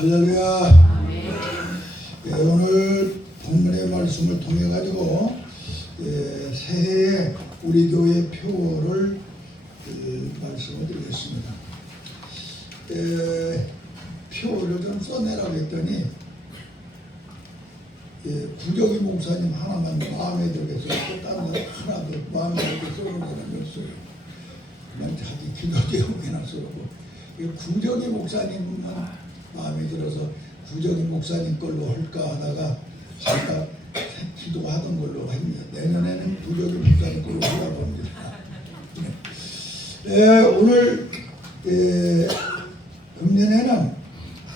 할렐루야. 예, 오늘 본문의 말씀을 통해 가지고 새해에 우리 교회 표를 말씀을 드리겠습니다. 표를 좀 써내라고 했더니 부적이 목사님 하나만 마음에 들게 써서 다른 거 하나도 마음에 들게 써는 사람이 없어요. 그냥 자기 기도 제목이나 쓰고 부적이 목사님만 마음에 들어서 부적이 목사님 걸로 할까 하다가 제가 기도하던 걸로 합니다. 내년에는 부적이 목사님 걸로 하려고 합니다. 오늘 금년에는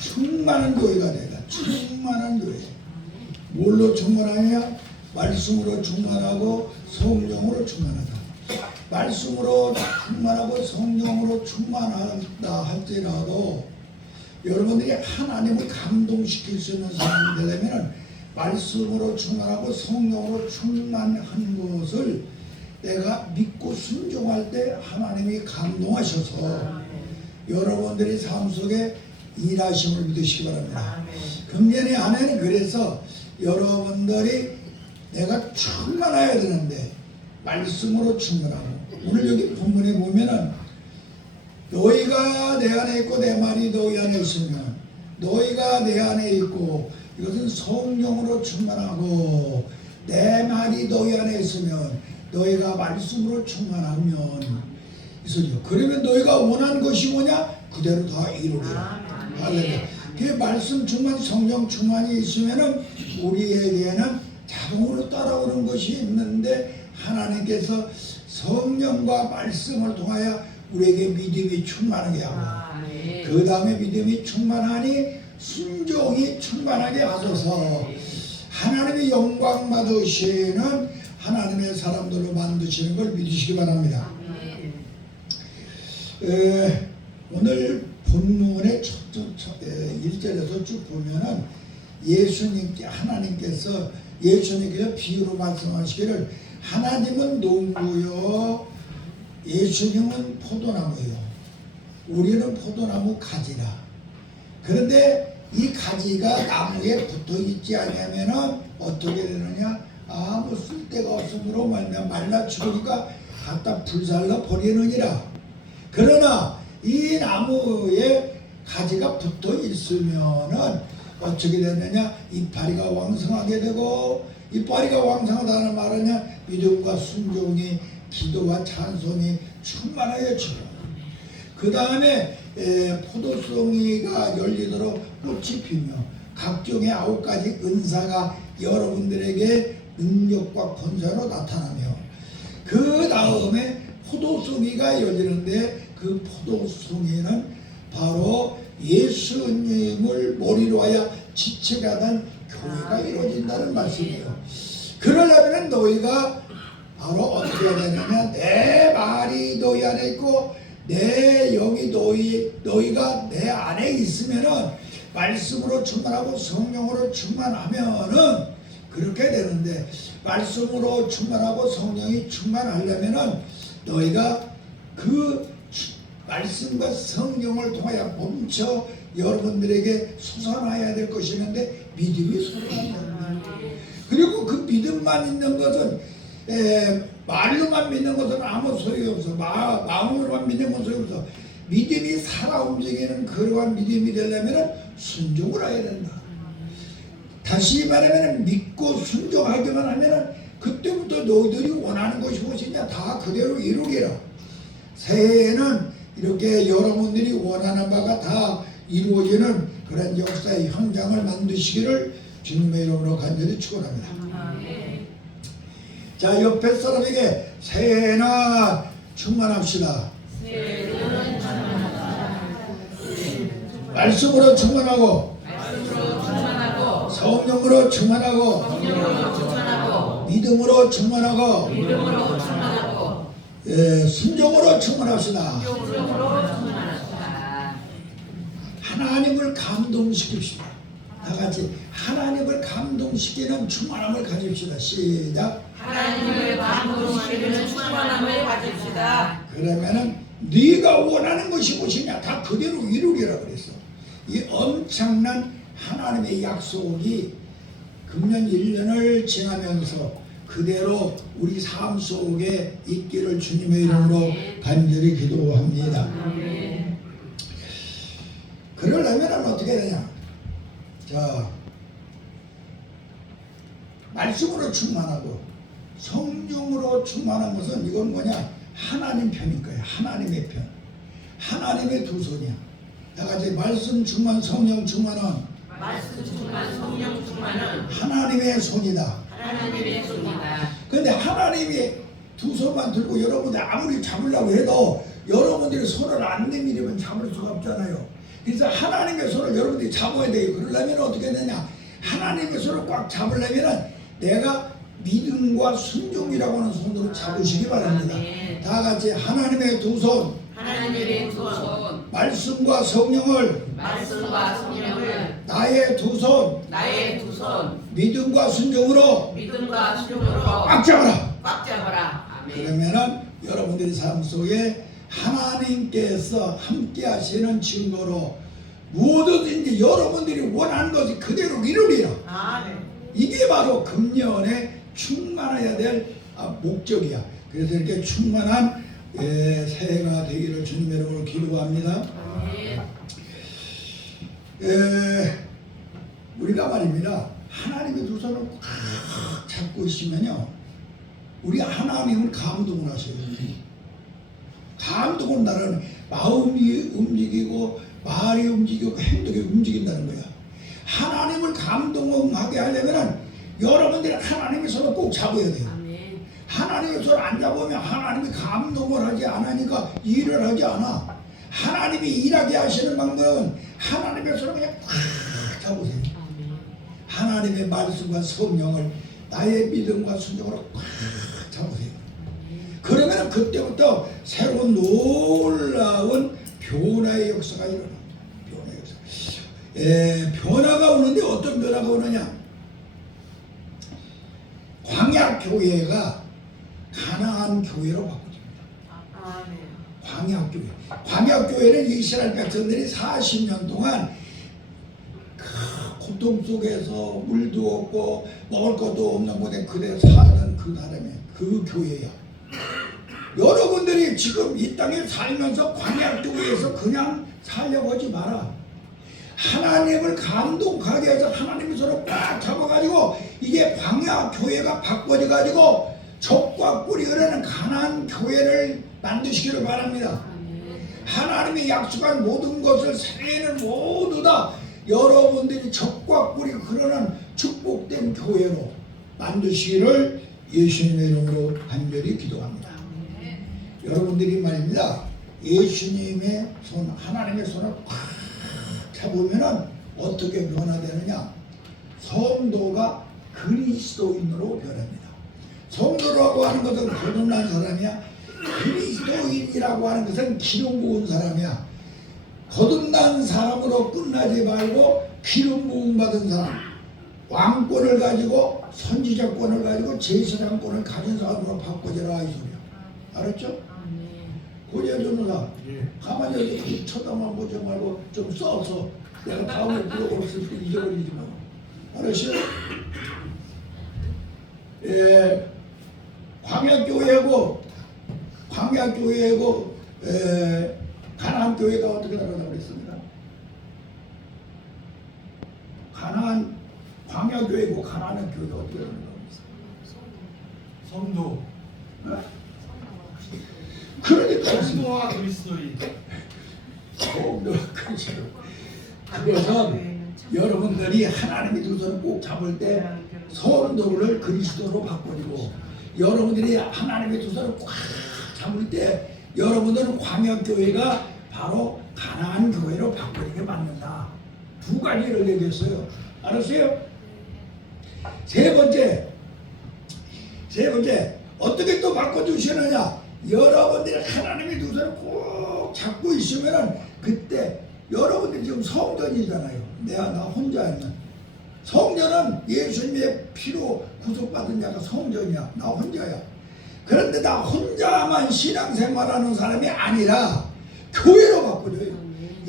충만한 교회가 되다. 충만한 교회. 뭘로 충만하냐? 말씀으로 충만하고 성령으로 충만하다. 말씀으로 충만하고 성령으로 충만하다 할지라도 여러분들이 하나님을 감동시킬 수 있는 사람이 되려면 말씀으로 충만하고 성령으로 충만한 것을 내가 믿고 순종할 때 하나님이 감동하셔서 여러분들이 삶 속에 일하심을 믿으시기 바랍니다. 금년의 안에는 그래서 여러분들이 내가 충만해야 되는데 말씀으로 충만하고 오늘 여기 본문에 보면은 너희가 내 안에 있고 내 말이 너희 안에 있으면 너희가 내 안에 있고 이것은 성령으로 충만하고 내 말이 너희 안에 있으면 너희가 말씀으로 충만하면 있어요. 그러면 너희가 원하는 것이 뭐냐? 그대로 다 이루리라. 할렐루야. 그 말씀 충만, 성령 충만이 있으면은 우리에게는 자동으로 따라오는 것이 있는데 하나님께서 성령과 말씀을 통하여 우리에게 믿음이 충만하게 하고 그 다음에 믿음이 충만하니 순종이 충만하게 하소서. 하나님의 영광 받으시는 하나님의 사람들로 만드시는 걸 믿으시기 바랍니다. 오늘 본문의 첫 1절에서 쭉 보면은 하나님께서 예수님께서 비유로 말씀하시기를 하나님은 농부요 예수님은 포도나무요 우리는 포도나무 가지라. 그런데 이 가지가 나무에 붙어 있지 않으면은 어떻게 되느냐? 아무 쓸데가 없으므로 말라 죽으니까 갖다 불살라 버리느니라. 그러나 이 나무에 가지가 붙어 있으면은 어떻게 되느냐? 이파리가 왕성하게 되고, 이파리가 왕성하다는 말은 믿음과 순종이 기도와 찬송이 충만하여 지고 그 다음에 포도송이가 열리도록 꽃이 피며 각종의 9가지 은사가 여러분들에게 능력과 권세로 나타나며 그 다음에 포도송이가 열리는데 그 포도송이는 바로 예수님을 머리로 하여 지체가 된 교회가 이루어진다는 말씀이에요. 그러려면 너희가 바로 어떻게 해야 되느냐? 내 말이 너희 안에 있고 내 영이 너희가 내 안에 있으면은 말씀으로 충만하고 성령으로 충만하면은 그렇게 되는데 말씀으로 충만하고 성령이 충만하려면은 너희가 그 말씀과 성령을 통하여 멈춰 여러분들에게 솟아나야 될 것이 있는데 믿음이 솟아난다. 그리고 그 믿음만 있는 것은 말로만 믿는 것은 아무 소용이 없어. 마음으로만 믿는 것은 소용이 없어. 믿음이 살아 움직이는 그러한 믿음이 되려면 순종을 해야 된다. 다시 말하면 믿고 순종하기만 하면 그때부터 너희들이 원하는 것이 무엇이냐 다 그대로 이루기라. 새해에는 이렇게 여러분들이 원하는 바가 다 이루어지는 그런 역사의 현장을 만드시기를 주님의 이름으로 간절히 축원합니다. 자, 옆에 사람에게 새해나 충만합시다. 말씀으로 충만하고 성령으로 충만하고 믿음으로 충만하고 순종으로 충만합시다. 하나님을 감동시킵시다. 다같이 하나님을 감동시키는 충만함을 가집시다. 시작. 하나님을 감동시키는 충만함을 가집시다. 그러면은 네가 원하는 것이 무엇이냐 다 그대로 이루리라 그랬어. 이 엄청난 하나님의 약속이 금년 1년을 지나면서 그대로 우리 삶 속에 있기를 주님의 이름으로 간절히 기도합니다. 그러려면 어떻게 되냐? 자, 말씀으로 충만하고 성령으로 충만한 것은 이건 뭐냐? 하나님 편인 거야. 하나님의 편. 하나님의 두 손이야. 다 같이 말씀 충만, 성령 충만은 말씀 충만, 성령 충만은 하나님의 손이다. 하나님의 손이다. 근데 하나님이 두 손만 들고 여러분들 아무리 잡으려고 해도 여러분들이 손을 안 내밀면 잡을 수가 없잖아요. 그래서 하나님의 손을 여러분들이 잡아야 돼요. 그러려면 어떻게 되냐? 하나님의 손을 꽉 잡으려면 내가 믿음과 순종이라고 하는 손으로 잡으시기 바랍니다. 다 같이 하나님의 두 손, 하나님의 두 손, 말씀과 성령을 말씀과 성령을 나의 두 손, 나의 두 손, 믿음과 순종으로 믿음과 순종으로 꽉 잡아라. 꽉 잡아라. 아멘. 그러면은 여러분들의 삶 속에 하나님께서 함께 하시는 증거로 무엇이든지 여러분들이 원하는 것이 그대로 이루리라. 아멘. 이게 바로 금년에 충만해야 될 목적이야. 그래서 이렇게 충만한 새해가 되기를 주님의 이름으로 기도합니다. 우리가 말입니다. 하나님의 두 손을 꽉 잡고 있으면요, 우리 하나님은 감동을 하셔요. 감동은 나는 마음이 움직이고 말이 움직이고 행동이 움직인다는 거야. 하나님을 감동하게 하려면 여러분들이 하나님의 손을 꼭 잡아야 돼요. 아멘. 하나님의 손을 안 잡으면 하나님이 감동을 하지 않으니까 일을 하지 않아. 하나님이 일하게 하시는 방법은 하나님의 손을 그냥 꽉 잡으세요. 아멘. 하나님의 말씀과 성령을 나의 믿음과 순종으로 꽉 잡으세요. 그러면 그때부터 새로운 놀라운 변화의 역사가 일어납니다. 변화의 역사. 변화가 오는데 어떤 변화가 오느냐? 광야교회가 가나안 교회로 바꿔집니다. 아멘. 광야교회. 광야교회는 이스라엘 백성들이 40년 동안 고통 속에서 물도 없고 먹을 것도 없는 곳에 그대로 사는 그 사람이 그 교회야. 여러분들이 지금 이 땅에 살면서 광야교회에서 그냥 살려고 하지 마라. 하나님을 감동하게 해서 하나님의 손을 꽉 잡아가지고 이게 광야교회가 바꿔져가지고 족과 꿀이 흐르는 가나안 교회를 만드시기를 바랍니다. 하나님이 약속한 모든 것을 새해는 모두 다 여러분들이 족과 꿀이 흐르는 축복된 교회로 만드시기를 예수님의 이름으로 간절히 기도합니다. 여러분들이 말입니다. 예수님의 손, 하나님의 손을 꽉 잡으면 어떻게 변화되느냐? 성도가 그리스도인으로 변합니다. 성도라고 하는 것은 거듭난 사람이야. 그리스도인이라고 하는 것은 기름 부은 사람이야. 거듭난 사람으로 끝나지 말고 기름 부음 받은 사람, 왕권을 가지고 선지자권을 가지고 제사장권을 가진 사람으로 바꿔져라 이 소리야. 알았죠? 고재 전우사 가만히 이렇게 쳐다만 보지 말고 좀 써서 내가 다음에 물어봤을 때 잊어버리지 마. 알았어요? 광야교회고 가나안 교회가 어떻게 나가라고 그랬습니다. 가나안 광야교회고 가나안 교회가 어떻게 나가라고 그랬습니다. 성도. 그러니까 성도와 그리스도인. 그것은 여러분들이 하나님의 두 손을 꼭 잡을 때 성도를 그리스도로 바꾸고 여러분들이 하나님의 두 손을 꽉 잡을 때 여러분들은 광야교회가 바로 가나안 교회로 바꾸게 만든다. 두 가지를 얘기했어요. 알았어요? 세 번째 어떻게 또 바꿔주시느냐? 여러분들이 하나님의 두 손을 꼭 잡고 있으면은 그때 여러분들이 지금 성전이잖아요. 나 혼자였나? 성전은 예수님의 피로 구속받은 자가 성전이야. 나 혼자야. 그런데 나 혼자만 신앙생활하는 사람이 아니라 교회로 바꿔줘요.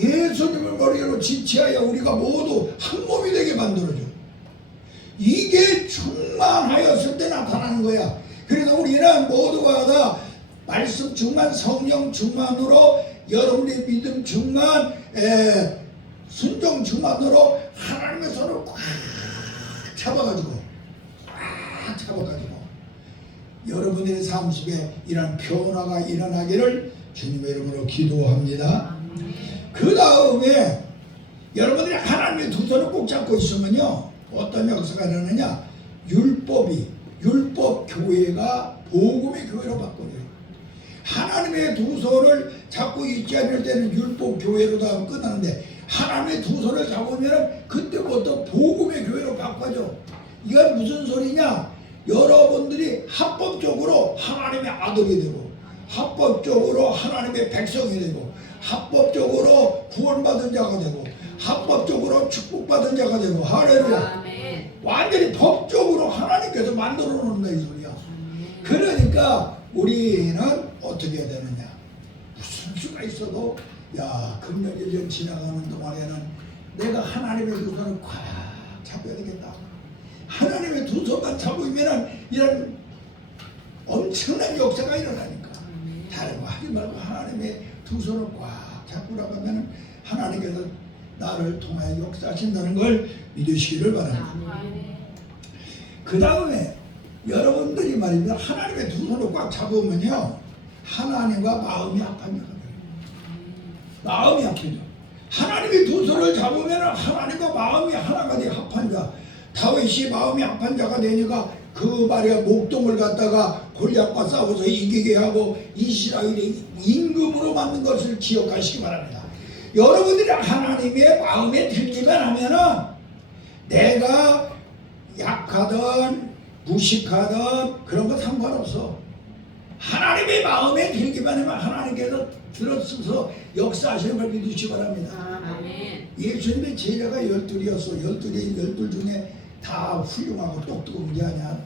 예수님을 머리로 지체하여 우리가 모두 한 몸이 되게 만들어줘. 이게 충만하였을 때 나타나는 거야. 그래서 우리는 모두가 다 말씀 충만, 성령 충만으로, 여러분의 믿음 충만, 순종 충만으로 하나님의 손을 꽉 잡아가지고 여러분의 삶 속에 이런 변화가 일어나기를 주님의 이름으로 기도합니다. 그 다음에 여러분들이 하나님의 두 손을 꼭 잡고 있으면요, 어떤 역사가 일어나냐? 율법 교회가 복음의 교회로 바꿔요. 하나님의 두 손을 잡고 있지 않을 때는 율법 교회로 다 끝나는데, 하나님의 두 손을 잡으면 그때부터 복음의 교회로 바꿔줘. 이건 무슨 소리냐? 여러분들이 합법적으로 하나님의 아들이 되고, 합법적으로 하나님의 백성이 되고, 합법적으로 구원받은 자가 되고, 합법적으로 축복받은 자가 되고, 할렐루야. 아멘. 완전히 법적으로 하나님께서 만들어 놓는다 이 소리야. 그러니까 우리는 어떻게 해야 되느냐? 무슨 수가 있어도, 야, 금년 1년 지나가는 동안에는 내가 하나님의 두 손을 꽉 잡아야 되겠다. 하나님의 두 손만 잡으면 이런 엄청난 역사가 일어나니까. 다른 거 하지 말고 하나님의 두 손을 꽉 잡고 나가면 하나님께서 나를 통하여 역사하신다는 걸 믿으시기를 바랍니다. 그 다음에 여러분들이 말입니다. 하나님의 두 손을 꽉 잡으면요, 하나님과 마음이 합한 자가 돼요. 마음이 합해져. 하나님의 두 손을 잡으면 하나님과 마음이 하나가 돼, 합한 자. 다윗이 마음이 합한 자가 되니까 그 말이야, 목동을 갖다가 골리앗과 싸워서 이기게 하고 이스라엘의 임금으로 만든 것을 기억하시기 바랍니다. 여러분들이 하나님의 마음에 들기만 하면은 내가 약하든 무식하든 그런 거 상관없어. 하나님의 마음에 들기만 하면 하나님께서 들어서서 역사하시는 걸 믿으시기 바랍니다. 아멘. 예수님의 제자가 12이었어. 12 중에 다 훌륭하고 똑똑한 게 아니야.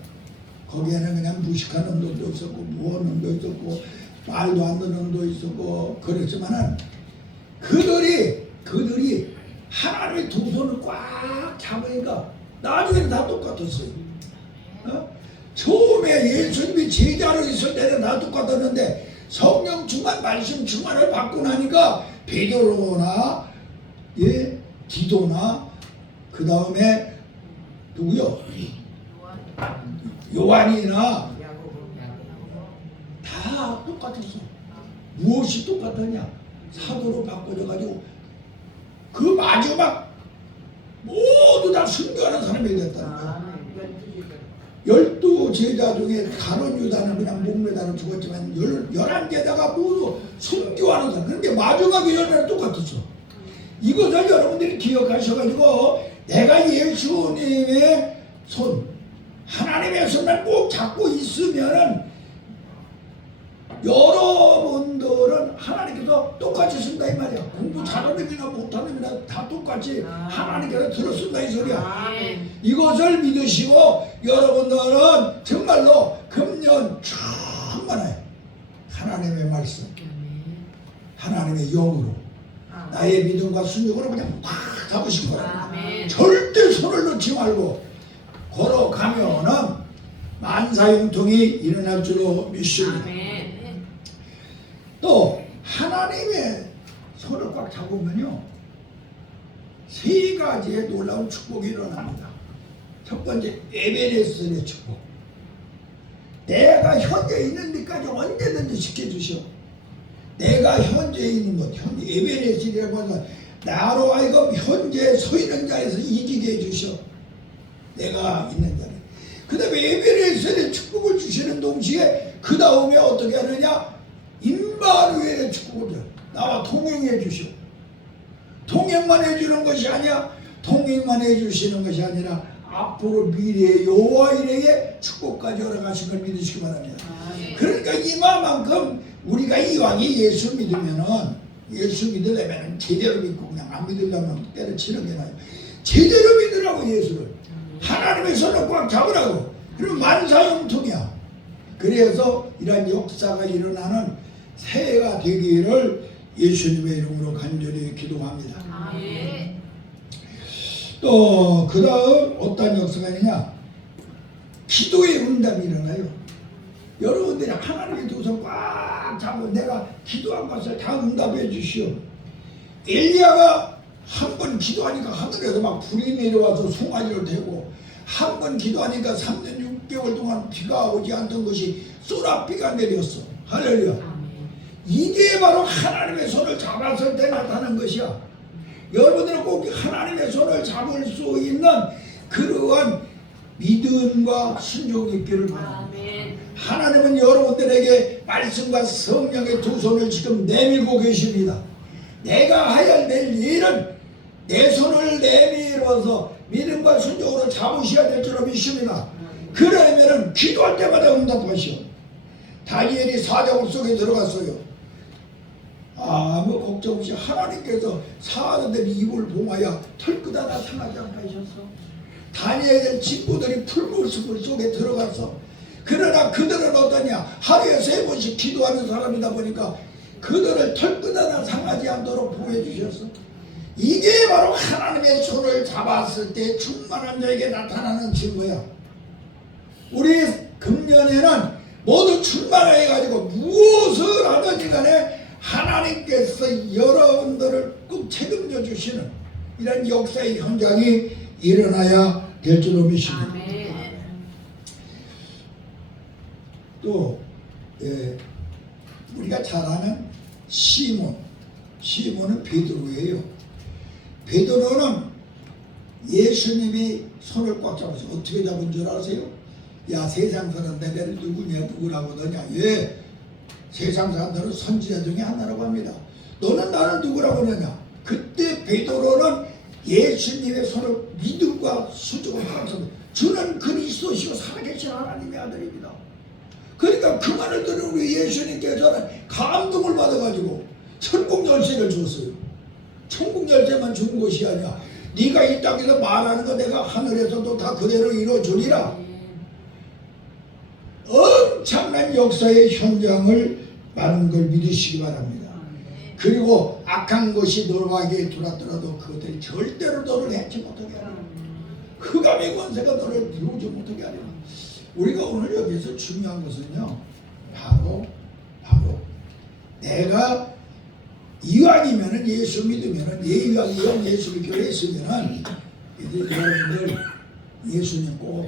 거기에는 그냥 무식한 놈도 있었고, 무언 놈도 있었고, 말도 안 듣는 놈도 있었고, 그랬지만은 그들이 하나님의 두 손을 꽉 잡으니까 나중에는 다 똑같았어요. 처음에 예수님이 제자로 있을 때는 다 똑같았는데 성령 충만, 말씀 충만을 받고 나니까 베드로나 디도나 그 다음에 누구요? 요한이나 다 똑같았어. 무엇이 똑같았냐? 사도로 바꿔져가지고 그 마지막 모두 다 순교하는 사람이 됐다는 거야. 12 제자 중에 가룟 유다는 그냥 목매다로 죽었지만 11제자가 모두 순교하는 사람. 그런데 마지막에 열매는 똑같았어. 이것을 여러분들이 기억하셔가지고 내가 예수님의 손, 하나님의 손을 꼭 잡고 있으면은 여러분들은 하나님께서 똑같이 쓴다 이 말이야. 공부 잘하는 이나 못하는 이나 다 똑같이 하나님께서 들어쓴다 이 소리야. 아멘. 이것을 믿으시고 여러분들은 정말로 금년 충만해. 하나님의 말씀, 하나님의 영으로 나의 믿음과 순종으로 그냥 팍 잡으신 거야. 아멘. 절대 손을 놓지 말고 걸어가면은 만사형통이 일어날 줄로 믿습니다. 아멘. 또 하나님의 손을 꽉 잡으면요, 세 가지의 놀라운 축복이 일어납니다. 첫 번째, 에베레스의 축복. 내가 현재 있는 데까지 언제든지 지켜주시오. 내가 현재 있는 것, 현재 에베레스라고 해서 나로 하여금 현재 서 있는 자에서 이기게 해주시오. 내가 있는 자리. 그 다음에 에베레스의 축복을 주시는 동시에 그 다음에 어떻게 하느냐? 임마누엘의 축복을 줘. 나와 동행해 주시오. 동행만 해주는 것이 아니야. 동행만 해주시는 것이 아니라 앞으로 미래의 여호와 이레의 축복까지 열어가신 걸 믿으시기 바랍니다. 그러니까 이만큼 우리가 이왕에 예수 믿으면은, 예수 믿으려면 제대로 믿고 그냥 안 믿으려면 때려치는 게 나아요. 제대로 믿으라고. 예수를 하나님의 손을 꽉 잡으라고. 그럼 만사형통이야. 그래서 이러한 역사가 일어나는 새해가 되기를 예수님의 이름으로 간절히 기도합니다. 아멘. 또 그 다음 어떤 역사가 있느냐, 기도의 응답이 일어나요. 여러분들이 하나님의 두 손 꽉 잡고 내가 기도한 것을 다 응답해 주시오. 엘리야가 한 번 기도하니까 하늘에서 막 불이 내려와서 송아지를 대고, 한 번 기도하니까 3년 6개월 동안 비가 오지 않던 것이 쏘라비가 내렸어. 할렐루야. 아멘. 이게 바로 하나님의 손을 잡았을 때 나타나는 것이야. 여러분들은 꼭 하나님의 손을 잡을 수 있는 그러한 믿음과 순종이 있기를 바랍니다. 아멘. 하나님은 여러분들에게 말씀과 성령의 두 손을 지금 내밀고 계십니다. 내가 해야 될 일은 내 손을 내밀어서 믿음과 순종으로 잡으셔야 될 줄로 믿습니다. 그러면은 기도할 때마다 응답하시오. 다니엘이 사자굴 속에 들어갔어요. 아무 걱정 없이 하나님께서 사자들 입을 봉하여 털끝 하나 상하지 않게 하셨어. 다니엘의 친구들이 풀무숲 속에 들어갔어. 그러나 그들은 어떠냐, 하루에 3번씩 기도하는 사람이다 보니까 그들을 털끝 하나 상하지 않도록 보호해 주셨어. 이게 바로 하나님의 손을 잡았을 때 충만한 자에게 나타나는 증거야. 우리 금년에는 모두 충만해 가지고 무엇을 하든지 간에 하나님께서 여러분들을 꼭 책임져 주시는 이런 역사의 현장이 일어나야 될 줄로 믿습니다. 아멘. 또 우리가 잘 아는 시몬은 베드로예요. 베드로는 예수님이 손을 꽉 잡아서 어떻게 잡은 줄 아세요? 야, 세상 사람 내가 누구라고 너냐? 예, 세상 사람들은 선지자 중에 하나라고 합니다. 너는 나를 누구라고 하느냐? 그때 베드로는 예수님의 손을 믿음과 수종을 가서 주는 그리스도시고 살아계신 하나님의 아들입니다. 그러니까 그 말을 들은 우리 예수님께서는 감동을 받아가지고 천국 열쇠를 줬어요. 천국 열쇠만 준 것이 아니야. 네가 이 땅에서 말하는 거 내가 하늘에서도 다 그대로 이루어주리라. 엄청난 역사의 현장을 많은 걸 믿으시기 바랍니다. 그리고 악한 것이 너에게 들어왔더라도 그것들이 절대로 너를 해치 못하게 하리라. 흑암의 권세가 너를 들어오지 못하게 하리라. 우리가 오늘 여기서 중요한 것은요, 바로 내가 이왕이면은 예수 믿으면은 이왕 예수 믿기로 했으면은 이제 여러분들 예수님 꼭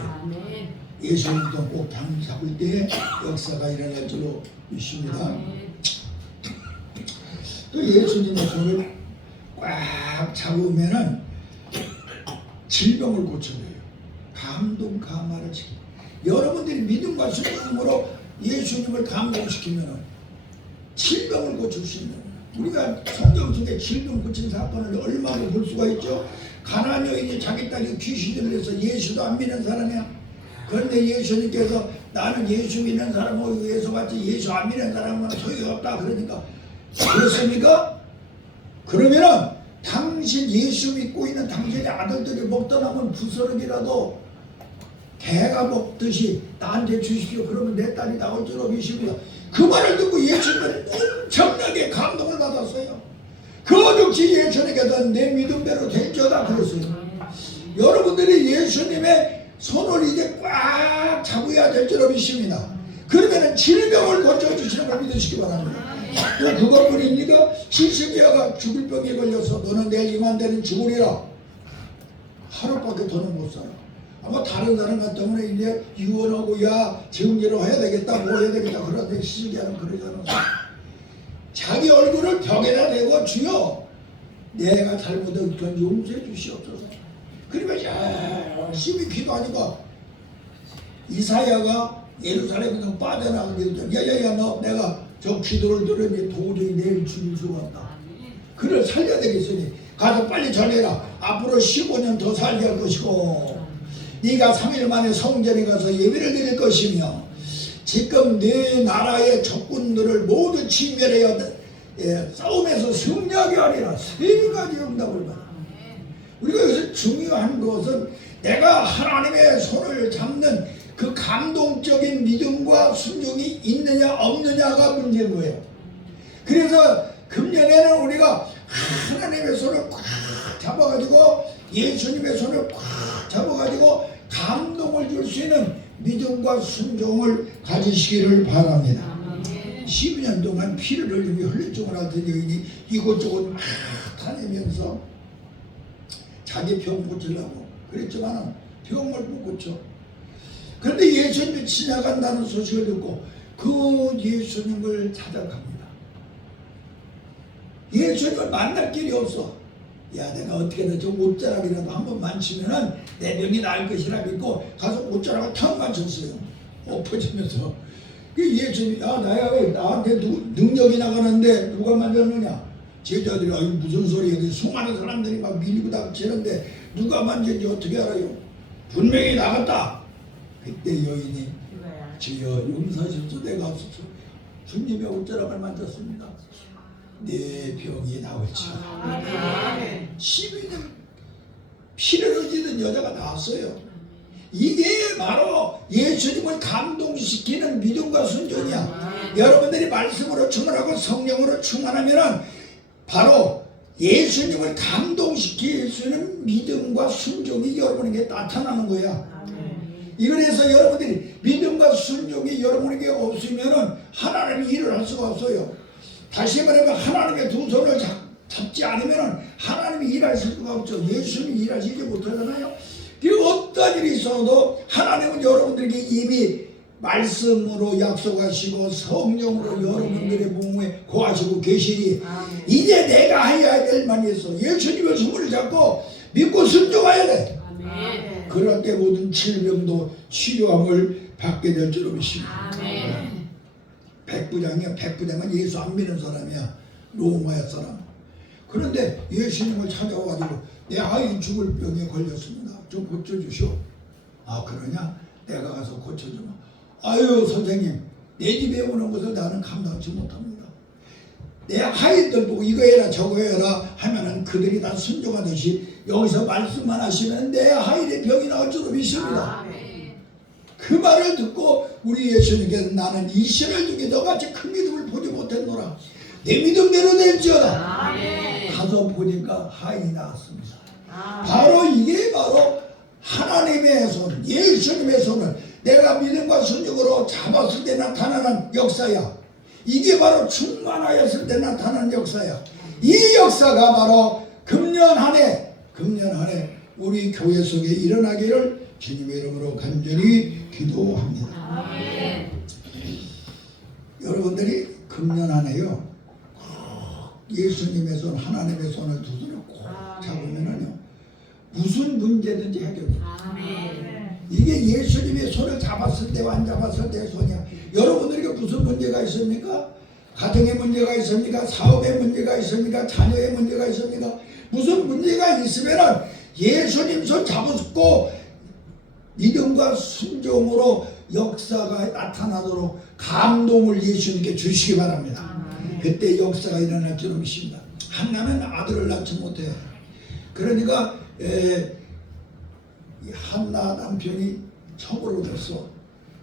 아멘. 예수님도 꼭 당 잡을 때 역사가 일어날 줄로 믿습니다. 아멘. 또 예수님의 손을 꽉 잡으면은 질병을 고쳐줘요. 감동 감화를 시켜요. 여러분들이 믿음과 순종으로 예수님을 감동시키면은 질병을 고칠 수 있는, 우리가 성경 속에 질병 고친 사건을 얼마나 볼 수가 있죠. 가나안 여인이 자기 딸이 귀신이 들려서 예수도 안 믿는 사람이야. 그런데 예수님께서 나는 예수 믿는 사람을 위해서 왔지 예수 안 믿는 사람은 소용이 없다 그러니까, 그렇습니까? 그러면은 당신 예수 믿고 있는 당신의 아들들이 먹다 남은 부스러기라도 개가 먹듯이 나한테 주십시오. 그러면 내 딸이 나올 줄로 믿습니다. 그 말을 듣고 예수님은 엄청나게 감동을 받았어요. 그 즉시 예수님께서 내 믿음대로 될지어다 그랬어요. 여러분들이 예수님의 손을 이제 꽉 잡아야 될 줄로 믿습니다. 그러면 질병을 고쳐주시는 걸 믿으시기 바랍니다. 또 그것뿐입니까? 70여가 죽을 병에 걸려서 너는 내일 이만 되는 죽으리라. 하루밖에 더는 못 살아. 아마 다른 사람 같으면 이제 유언하고 야 정리로 해야 되겠다 뭐 해야 되겠다 그러는데 시기하는 그러잖아. 자기 얼굴을 벽에다 대고 주여 내가 잘못한 건 용서해 주시옵소서. 그러면 열심히 기도하니까 이사야가 예루살렘에서 빠져나가기도 전에 야야야 너 내가 저 기도를 들으니 도저히 내일 죽일 수가 없다. 그를 살려야 되겠으니 가서 빨리 전해라. 앞으로 15년 더 살게 할 것이고 네가 3일 만에 성전에 가서 예배를 드릴 것이며 지금 네 나라의 적군들을 모두 진멸하여 싸움에서 승리하게 하리라. 3가지 응답을 받아. 우리가 여기서 중요한 것은 내가 하나님의 손을 잡는 그 감동적인 믿음과 순종이 있느냐 없느냐가 문제인 거예요. 그래서 금년에는 우리가 하나님의 손을 꽉 잡아가지고 예수님의 손을 꽉 잡아가지고 감동을 줄 수 있는 믿음과 순종을 가지시기를 바랍니다. 12년 동안 피를 흘리며 혈류증을 앓던 여인이 이곳저곳 막 다니면서 자기 병 고치려고 그랬지만 병을 못 고쳐. 그런데 예수님이 지나간다는 소식을 듣고 그 예수님을 찾아갑니다. 예수님을 만날 길이 없어. 야, 내가 어떻게든 저 옷자락이라도 한번 만지면은 내 병이 나을 것이라 믿고 가서 옷자락을 탁 만졌어요. 엎어지면서. 그 예수님이 나야 나한테 능력이 나가는데 누가 만졌느냐? 제자들이 무슨 소리야? 수많은 사람들이 막 밀고 닥치는데 누가 만졌는지 어떻게 알아요? 분명히 나갔다. 그때 여인이 주여 용서하셔서 내가 없어서 주님의 옷자락을 만졌습니다. 내 병이 나을지어다. 12년 피를 흘리던 여자가 나왔어요. 이게 바로 예수님을 감동시키는 믿음과 순종이야. 여러분들이 말씀으로 충만하고 성령으로 충만하면 바로 예수님을 감동시킬 수 있는 믿음과 순종이 여러분에게 나타나는 거야. 이그래서 여러분들이 믿음과 순종이 여러분에게 없으면 하나님이 일을 할 수가 없어요. 다시 말하면 하나님의 두 손을 잡지 않으면 하나님이 일하실 수가 없죠. 예수님이 일하시지 못하잖아요. 그 어떤 일이 있어도 하나님은 여러분들에게 이미 말씀으로 약속하시고 성령으로 여러분들의 몸에 거하시고 계시니 이제 내가 해야 될 만이 있어. 예수님의 손을 잡고 믿고 순종해야 돼. 그럴 때 모든 질병도 치료함을 받게 될 줄 믿습니다. 백부장이야. 백부장은 예수 안 믿는 사람이야. 로마의 사람. 그런데 예수님을 찾아와가지고 내 아이 죽을 병에 걸렸습니다. 좀 고쳐주시오. 아 그러냐? 내가 가서 고쳐주마. 아유 선생님 내 집에 오는 것을 나는 감당치 못합니다. 내 아이들 보고 이거 해라 저거 해라 하면은 그들이 다 순종하듯이 여기서 말씀만 하시면 내 아이의 병이 나을 줄 믿습니다. 그 말을 듣고 우리 예수님께서 나는 이 시를 중에 너같이 큰 믿음을 보지 못했노라. 내 믿음대로 될지어다. 가서 보니까 하인이 나왔습니다. 바로 이게 바로 하나님의 손, 예수님의 손을 내가 믿음과 순종으로 잡았을 때 나타나는 역사야. 이게 바로 충만하였을 때 나타나는 역사야. 이 역사가 바로 금년 한 해 우리 교회 속에 일어나기를 주님의 이름으로 간절히 기도합니다. 여러분들이 금년 한 해요 예수님의 손, 하나님의 손을 두 손을 꼭 잡으면은요 무슨 문제든지 해결돼요. 이게 예수님의 손을 잡았을 때와 안 잡았을 때의 손이야. 여러분들에게 무슨 문제가 있습니까? 가정에 문제가 있습니까? 사업에 문제가 있습니까? 자녀에 문제가 있습니까? 무슨 문제가 있으면 예수님 손 잡고 믿음과 순종으로 역사가 나타나도록 감동을 예수님께 주시기 바랍니다. 그때 역사가 일어날 줄 믿습니다. 한나는 아들을 낳지 못해. 그러니까 한나 남편이 처벌을 됐어.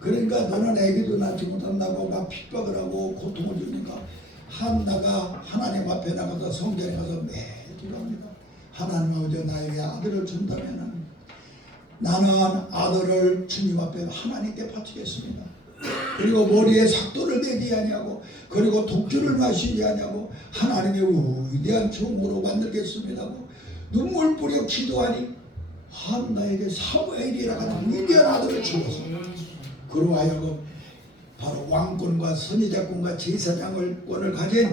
그러니까 너는 애기도 낳지 못한다고 막 핍박을 하고 고통을 주니까 한나가 하나님 앞에 나가서 성전에 가서 매일 기도합니다. 하나님 아버지 나에게 아들을 준다면 나는 아들을 주님 앞에 하나님께 바치겠습니다. 그리고 머리에 삭도를 내지 아니하고 그리고 독주를 마시지 아니하고 하나님의 위대한 종으로 만들겠습니다. 눈물 뿌려 기도하니 한나에게 사무엘이라고 하는 위대한 아들을 주어서 그로 하여금 바로 왕권과 선지자권과 제사장권을 가진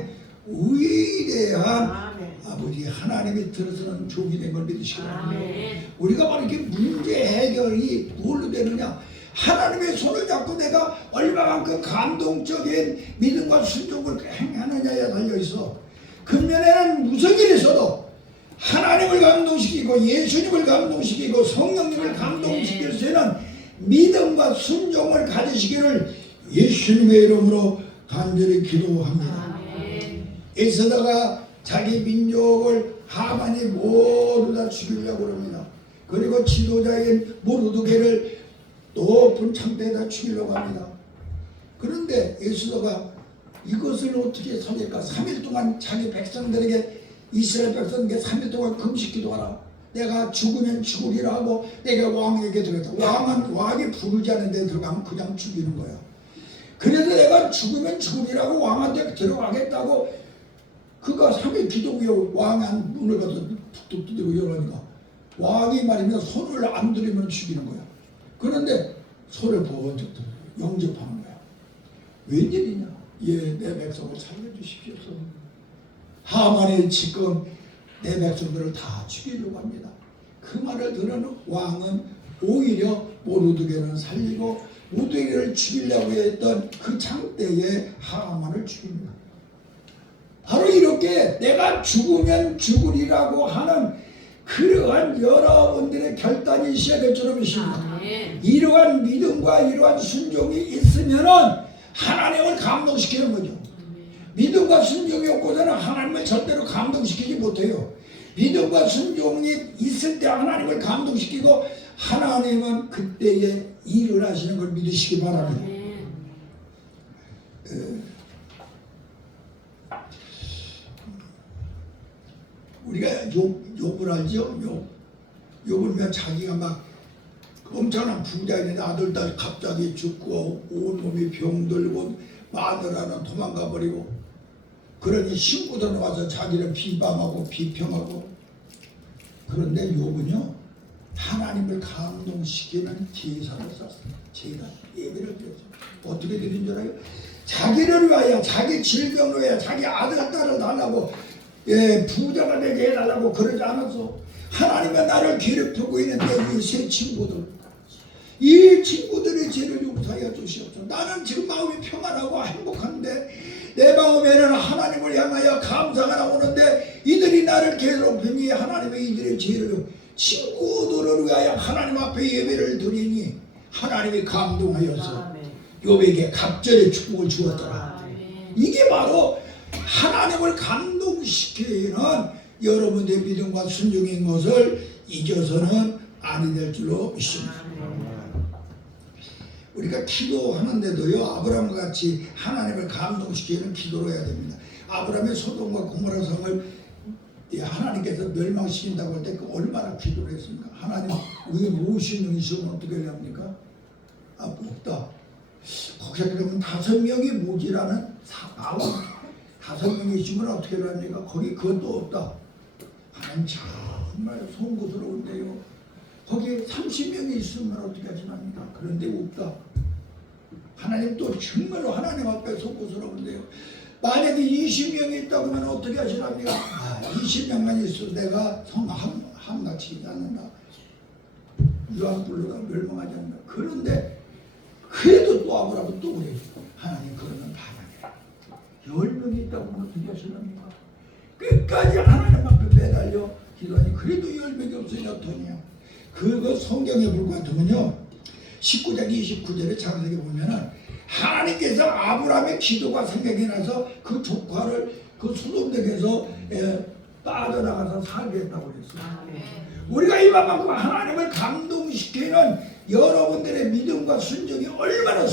위대한 아버지 하나님이 들어서는 종이 된 걸 믿으시기 바랍니다. 우리가 바로 이렇게 문제 해결이 뭘로 되느냐? 하나님의 손을 잡고 내가 얼마만큼 감동적인 믿음과 순종을 행하느냐에 달려있어. 금년에는 무슨 일이 있어도 하나님을 감동시키고 예수님을 감동시키고 성령님을 감동시킬 수 있는 믿음과 순종을 가지시기를 예수님의 이름으로 간절히 기도합니다. 에스더가 자기 민족을 하만이 모두 다 죽이려고 합니다. 그리고 지도자인 모르드게를 높은 창대에다 죽이려고 합니다. 그런데 에스더가 이것을 어떻게 살릴까? 3일 동안 자기 백성들에게 이스라엘 백성에게 3일 동안 금식 기도하라. 내가 죽으면 죽으리라 하고 내가 왕에게 들어갔다. 왕이 부르지 않은 데 들어가면 그냥 죽이는 거야. 그래서 내가 죽으면 죽으리라고 왕한테 들어가겠다고 그가 3일 기도 후에 왕이 문을 가서 툭툭 두드리고 열으니까 왕이 말이면 손을 안 들이면 죽이는 거야. 그런데 손을 번쩍 들어 영접하는 거야. 웬일이냐? 예, 내 백성을 살려주십시오. 하만이 지금 내 백성들을 다 죽이려고 합니다. 그 말을 들은 왕은 오히려 모르드게는 살리고 모르드게를 죽이려고 했던 그 장대에 하만을 죽입니다. 바로 이렇게 내가 죽으면 죽으리라고 하는 그러한 여러분들의 결단이 있어야 될 줄로 믿습니다. 이러한 믿음과 이러한 순종이 있으면은 하나님을 감동시키는 거죠. 믿음과 순종이 없고서는 하나님을 절대로 감동시키지 못해요. 믿음과 순종이 있을 때 하나님을 감동시키고 하나님은 그때에 일을 하시는 걸 믿으시기 바랍니다. 우리가 욥을 알죠? 욥은 왜 자기가 막 엄청난 부자인데 아들 딸 갑자기 죽고 온몸이 병들고 마누라는 도망가 버리고 그러니 친구들은 와서 자기를 비방하고 비평하고 그런데 욥은요 하나님을 감동시키는 제사를 썼어요. 제사 예배를 드렸죠. 어떻게 드린 줄 알아요? 자기를 위하여 자기 질병을 위하여 자기 아들 딸을 달라고 부자가 되게 해달라고 그러지 않았어. 하나님은 나를 괴롭히고 있는데 이 세 친구들 이 친구들의 죄를 용서하여 주시옵소서. 나는 지금 마음이 평안하고 행복한데 내 마음에는 하나님을 향하여 감사가 나오는데 이들이 나를 괴롭히니 하나님의 이들의 죄를 친구들을 위하여 하나님 앞에 예배를 드리니 하나님이 감동하여서 욥에게 갑절의 축복을 주었더라. 이게 바로 하나님을 감동시키는 여러분들의 믿음과 순종인 것을 잊어서는 아니 될 줄로 믿습니다. 우리가 기도하는데도요 아브라함과 같이 하나님을 감동시키는 기도를 해야 됩니다. 아브라함의 소돔과 고모라 성을 하나님께서 멸망시킨다고 할 때 그 얼마나 기도를 했습니까? 하나님 왜 모시는 있으면 어떻게 합니까? 없다. 거기서 그러면 5명이 모지라는 5명이 있으면 어떻게 합니까? 거기 그것도 없다. 하나님 정말 송구스러운데요. 거기에 30명이 있으면 어떻게 하시랍니까? 그런데 없다. 하나님 또 정말로 하나님 앞에 송구스러운데요. 만약에 20명이 있다고 하면 어떻게 하시랍니까? 20명만 있어도 내가 성 함락치지 않는다. 유황불로가 멸망하지 않는다. 그런데 그래도 또 아브라함은 또 그래요. 하나님 그러면 반항해라. 10명이 있다고 하면 어떻게 하시랍니까? 끝까지 하나님 앞에 매달려 기도하니 그래도 10명이 없으니 어떠냐. 그거 성경에 볼 것 같으면요 19장 29절에 창세기 보면은 하나님께서 아브라함의 기도가 생각이 나서 그 조카를 그 소돔에서 빠져나가서 살게 했다고 그랬어요. 우리가 이만큼 하나님을 감동시키는 여러분들의 믿음과 순종이 얼마나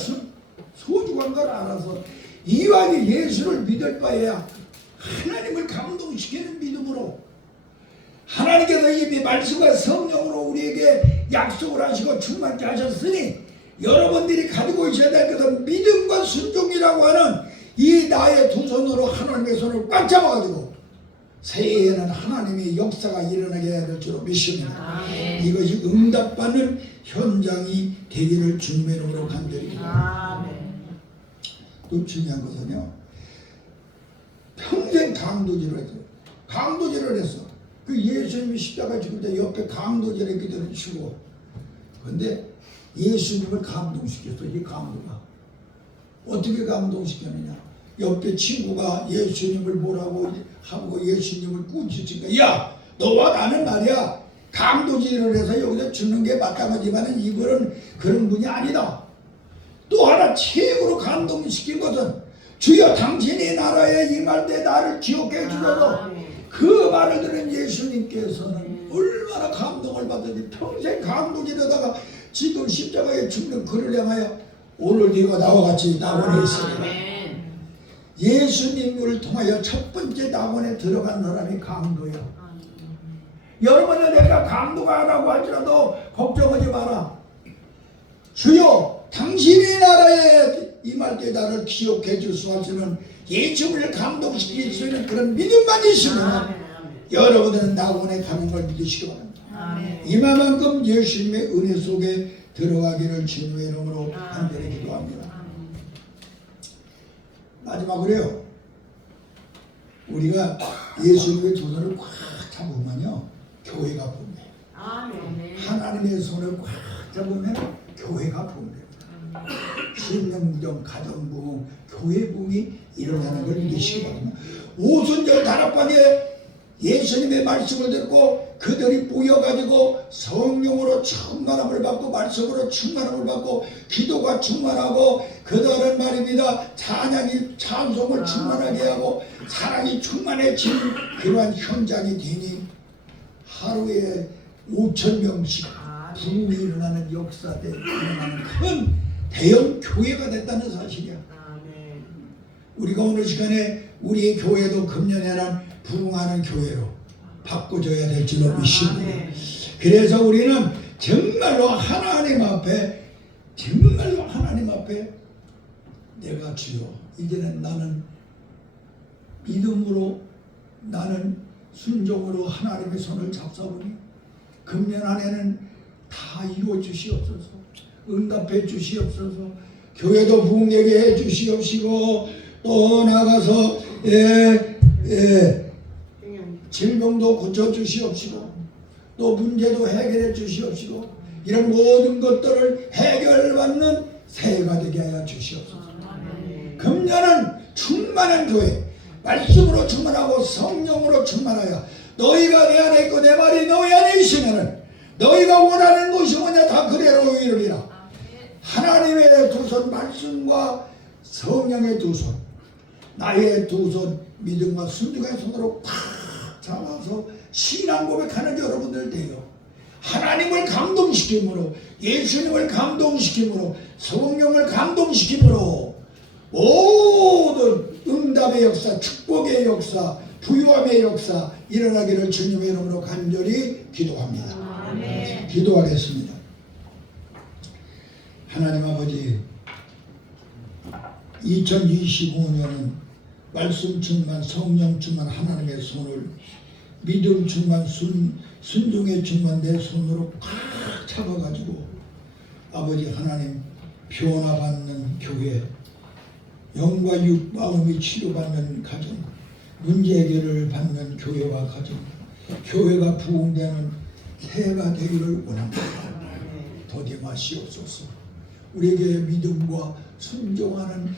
소중한 걸 알아서 이왕에 예수를 믿을 바에야 하나님을 감동시키는 믿음으로 하나님께서 이미 말씀과 성령으로 우리에게 약속을 하시고 충만케 하셨으니 여러분들이 가지고 있어야 될 것은 믿음과 순종이라고 하는 이 나의 두 손으로 하나님의 손을 꽉 잡아가지고 새해에는 하나님의 역사가 일어나게 해야 될 줄로 믿습니다. 이것이 응답받는 현장이 되기를 주님의 이름으로 간절히 또 중요한 것은요 평생 강도질을 했어요. 강도질을 했어. 그 예수님이 십자가 죽을 때 옆에 강도질의 기도를 주고 근데 예수님을 감동시켰어. 이 강도가 어떻게 감동시켰느냐. 옆에 친구가 예수님을 뭐라고 하고 예수님을 꾸짖으니까 야 너와 나는 말이야 강도질을 해서 여기서 죽는 게 마땅하지만 이거는 그런 분이 아니다. 또 하나 최고로 감동시킨 것은 주여 당신이 나라에 임할 때 나를 기억해 주셔서 그 말을 들은 예수님께서는 얼마나 감동을 받으니 평생 감동질하다가 지금 십자가에 죽는 그를 향하여 오늘 네가 나와 같이 낙원에 있으리라. 예수님을 통하여 첫 번째 낙원에 들어간 사람이 강도야. 여러분은 내가 강도가 하라고 할지라도 걱정하지 마라. 주여 당신의 나라에 임할 때 나를 기억해 줄 수 없으면 예수를 감동시킬 수 있는 그런 믿음만 있으면 여러분들은 낙원에 가는 걸 믿으시기 바랍니다. 이만큼 예수님의 은혜 속에 들어가기를 주님의 이름으로 간절히 기도합니다. 마지막으로요, 우리가 예수님의 두 손을 꽉 잡으면요 교회가 붐해요. 하나님의 손을 꽉 잡으면 교회가 붐해요. 신령무정 가정부흥 교회부흥이 일어나는 걸 믿으시기 바랍니다. 오순절 다락방에 예수님의 말씀을 듣고 그들이 모여가지고 성령으로 충만함을 받고 말씀으로 충만함을 받고 기도가 충만하고 그들은 말입니다 찬양이 찬송을 충만하게 하고 사랑이 충만해진 그러한 현장이 되니 하루에 5,000명씩 부흥이 일어나는 역사대 일어나는 큰 대형 교회가 됐다는 사실이야. 우리가 오늘 시간에 우리의 교회도 금년에는 부흥하는 교회로 바꿔줘야 될 줄로 믿습니다. 그래서 우리는 정말로 하나님 앞에 내가 주여 이제는 나는 믿음으로 나는 순종으로 하나님의 손을 잡사보니 금년 안에는 다 이루어 주시옵소서. 응답해 주시옵소서. 교회도 부흥되게 해 주시옵시고 또 나가서 질병도 고쳐 주시옵시고 또 문제도 해결해 주시옵시고 이런 모든 것들을 해결받는 새해가 되게 하여 주시옵소서. 금년은 충만한 교회, 말씀으로 충만하고 성령으로 충만하여 너희가 내 안에 있고 내 말이 너희 안에 있으면 너희가 원하는 것이 뭐냐 다 그대로 이루리라. 하나님의 두 손 말씀과 성령의 두 손 나의 두 손 믿음과 순종의 손으로 팍 잡아서 신앙 고백하는 여러분들 돼요. 하나님을 감동시킴으로 예수님을 감동시킴으로 성령을 감동시킴으로 모든 응답의 역사 축복의 역사 부유함의 역사 일어나기를 주님의 이름으로 간절히 기도합니다. 기도하겠습니다. 하나님 아버지 2025년은 말씀 충만 성령 충만 하나님의 손을 믿음 충만 순종의 충만 내 손으로 꽉 잡아가지고 아버지 하나님 변화받는 교회 영과 육 마음이 치료받는 가정 문제 해결을 받는 교회와 가정 교회가 부흥되는 새해가 되기를 원합니다. 더디마시옵소서. 우리에게 믿음과 순종하는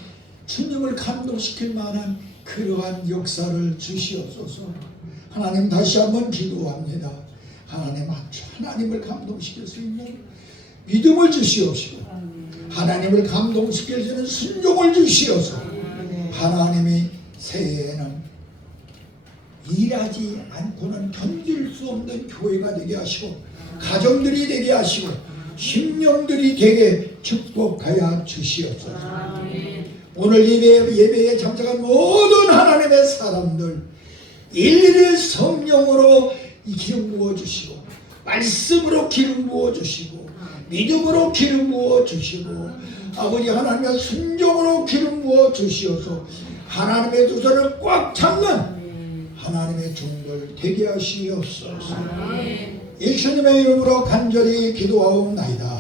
주님을 감동시킬 만한 그러한 역사를 주시옵소서. 하나님 다시 한번 기도합니다. 하나님을 감동시킬 수 있는 믿음을 주시옵시고 하나님을 감동시킬 수 있는 순종을 주시옵소서. 하나님이 새해에는 일하지 않고는 견딜 수 없는 교회가 되게 하시고 가정들이 되게 하시고 심령들이 되게 축복하여 주시옵소서. 오늘 예배에 참석한 모든 하나님의 사람들 일일이 성령으로 기름 부어주시고 말씀으로 기름 부어주시고 믿음으로 기름 부어주시고 아버지 하나님의 순종으로 기름 부어주시어서 하나님의 두 손을 꽉 잡는 하나님의 종들 되게 하시옵소서. 예수님의 이름으로 간절히 기도하옵나이다.